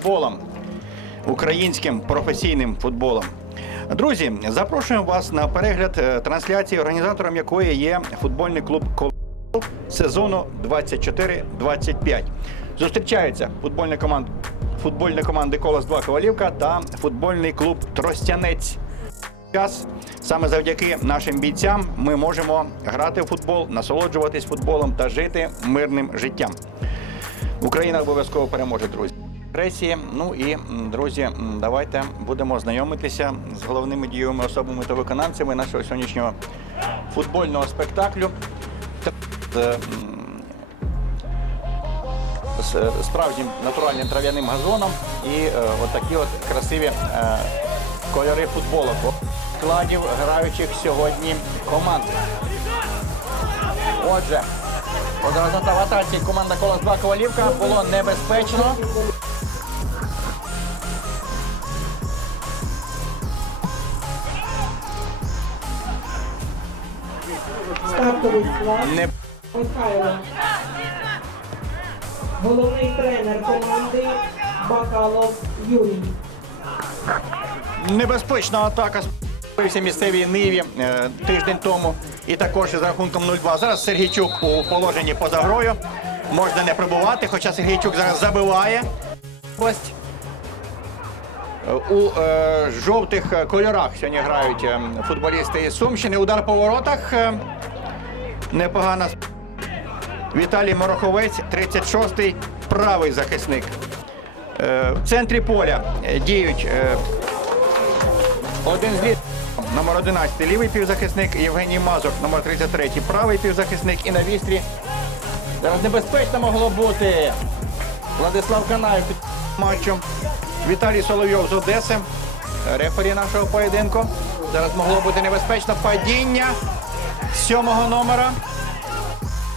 футболом, українським професійним футболом. Друзі, запрошуємо вас на перегляд е, трансляції, організатором якої є футбольний клуб «Колос» сезону 24-25. Зустрічаються футбольні команди, футбольні команди Колос 2 Ковалівка та футбольний клуб Тростянець. Час саме завдяки нашим бійцям ми можемо грати в футбол, насолоджуватись футболом та жити мирним життям. Україна обов'язково переможе, друзі. Агресії. Ну і друзі, давайте будемо знайомитися з головними дієвими особами та виконавцями нашого сьогоднішнього футбольного спектаклю. З, справжнім натуральним трав'яним газоном і е, отакі от красиві е, кольори футболу складів граючих сьогодні команд. Отже, одразу в атаці команда Колос 2 Ковалівка було небезпечно. Стартовий Не Михайло. Головний тренер команди Бакалов Юрій. Небезпечна атака спився місцевій Ниві е, тиждень тому і також із рахунком 0-2. Зараз Сергійчук у положенні поза грою. Можна не прибувати, хоча Сергійчук зараз забиває. Е, У е, жовтих кольорах сьогодні грають е, футболісти із Сумщини. Удар по воротах. Непогана. Віталій Мороховець, 36-й, правий захисник. Е, в центрі поля е, діють е, один з літ номер 11 лівий півзахисник, Євгеній Мазур, номер 33 правий півзахисник і на вістрі. Зараз небезпечно могло бути. Владислав Канаєв під матчем. Віталій Соловйов з Одеси, рефері нашого поєдинку. Зараз могло бути небезпечно падіння сьомого номера,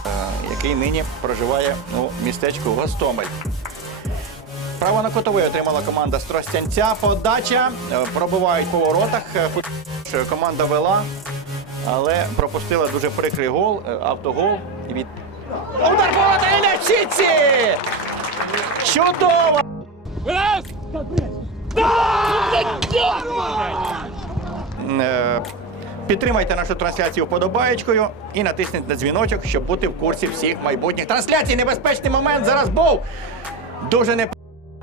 е, який нині проживає у містечку Гостомель. Право на котовий отримала команда з Тростянця. Подача. Е, Пробивають по воротах. Е, Команда вела, але пропустила дуже прикрий гол, автогол. І від... Удар по ворота і в сітці! Чудово! Підтримайте нашу трансляцію вподобаєчкою і натисніть на дзвіночок, щоб бути в курсі всіх майбутніх трансляцій. Небезпечний момент зараз був. Дуже не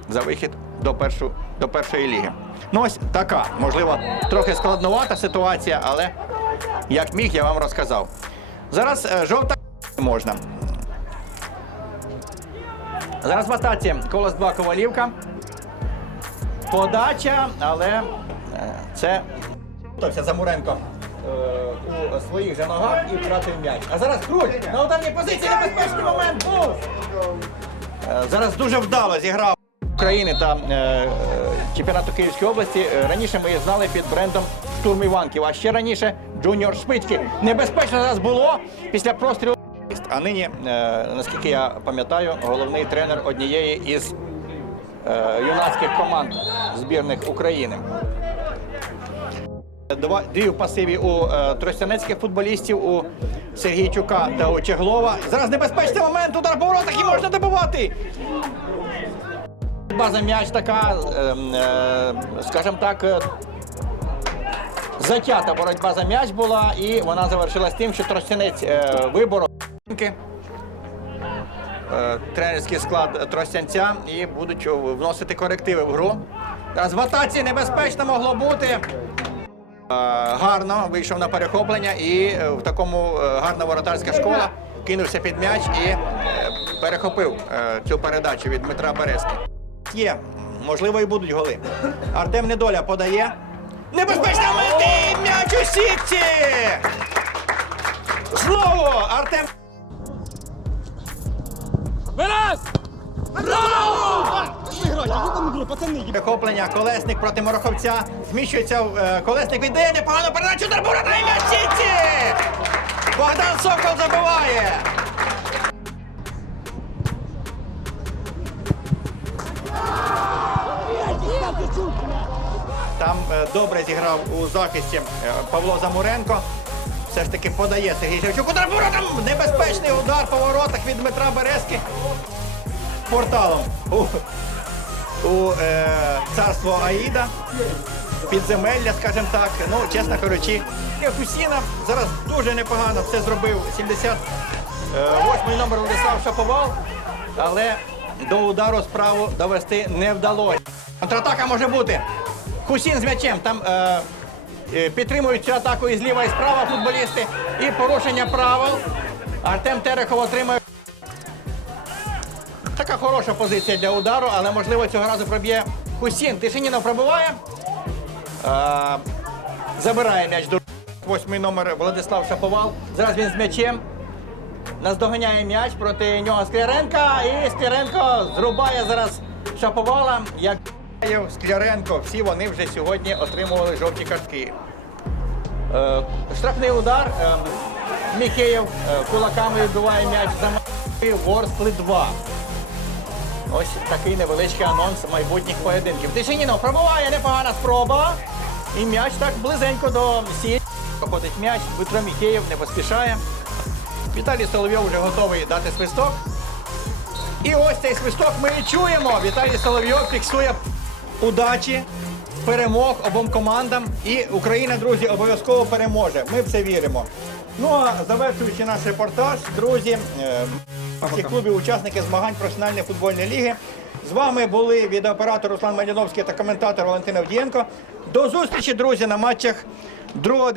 за вихід до, першу, до першої ліги. Ну ось така, можливо, трохи складнувата ситуація, але як міг, я вам розказав. Зараз е, жовта можна. Зараз в атаці колос 2 ковалівка. Подача, але е, це Готовся Замуренко у своїх же ногах і втратив м'яч. А зараз круль на ударній позиції небезпечний момент був. Е, Зараз дуже вдало зіграв України та е, е, чемпіонату Київської області. Е, Раніше ми її знали під брендом Штурм Іванків, а ще раніше Джуніор Шпички. Небезпечно зараз було після прострілу. А нині, е, наскільки я пам'ятаю, головний тренер однієї із е, юнацьких команд збірних України. Два дві в пасиві у е, тростянецьких футболістів у Сергійчука та у Чеглова. Зараз небезпечний момент, удар по воротах і можна добивати. База м'яч така, ем, е, скажімо так, е, затята боротьба за м'яч була, і вона завершилась тим, що Тростянець е, виборов е, тренерський склад Тростянця і будуть вносити корективи в гру. В атаці небезпечно могло бути. Е, гарно вийшов на перехоплення і е, в такому е, гарна воротарська школа кинувся під м'яч і перехопив цю передачу від Дмитра Березки. Є, можливо, і будуть голи. Артем Недоля подає. Небезпечний момент м'яч у сітці! Знову Артем. Перехоплення, колесник проти Мороховця. Зміщується е, колесник віддає непогану передачу Дарбура на ім'я Сітці! Богдан Сокол забиває. Там е, добре зіграв у захисті е, Павло Замуренко. Все ж таки подає Сергій Шевчук. Удар воротам! Небезпечний удар по воротах від Дмитра Березки. Порталом. У е, царство Аїда, підземелля, скажімо так. Ну, чесно кажучи, Хусіна зараз дуже непогано все зробив. 78-й номер Владислав Шаповал, але до удару справу довести не вдалося. Контратака може бути. Хусін з м'ячем. Там е, е, підтримують цю атаку і зліва, і справа футболісти. І порушення правил. Артем Терехов отримує. Така хороша позиція для удару, але можливо цього разу проб'є Хусін. Тишинінов пробиває. Е, забирає м'яч до восьмий номер Владислав Шаповал. Зараз він з м'ячем. Наздоганяє м'яч проти нього Скляренка. І Скляренко зрубає зараз Шаповала. Як Скляренко, всі вони вже сьогодні отримували жовті картки. Е, штрафний удар. Е, Міхеєв е, кулаками відбиває м'яч за Ворскли 2. Ось такий невеличкий анонс майбутніх поєдинків. Тишинінов пробуває непогана спроба. І м'яч так близенько до сіть. Проходить м'яч, Дмитро Міхеєв не поспішає. Віталій Соловйов вже готовий дати свисток. І ось цей свисток ми і чуємо. Віталій Соловйов фіксує удачі, перемог обом командам. І Україна, друзі, обов'язково переможе. Ми в це віримо. Ну а завершуючи наш репортаж, друзі, е, всі клубів, учасники змагань професіональної футбольної ліги. З вами були відеооператор Руслан Маліновський та коментатор Валентин Авдієнко. До зустрічі, друзі, на матчах другого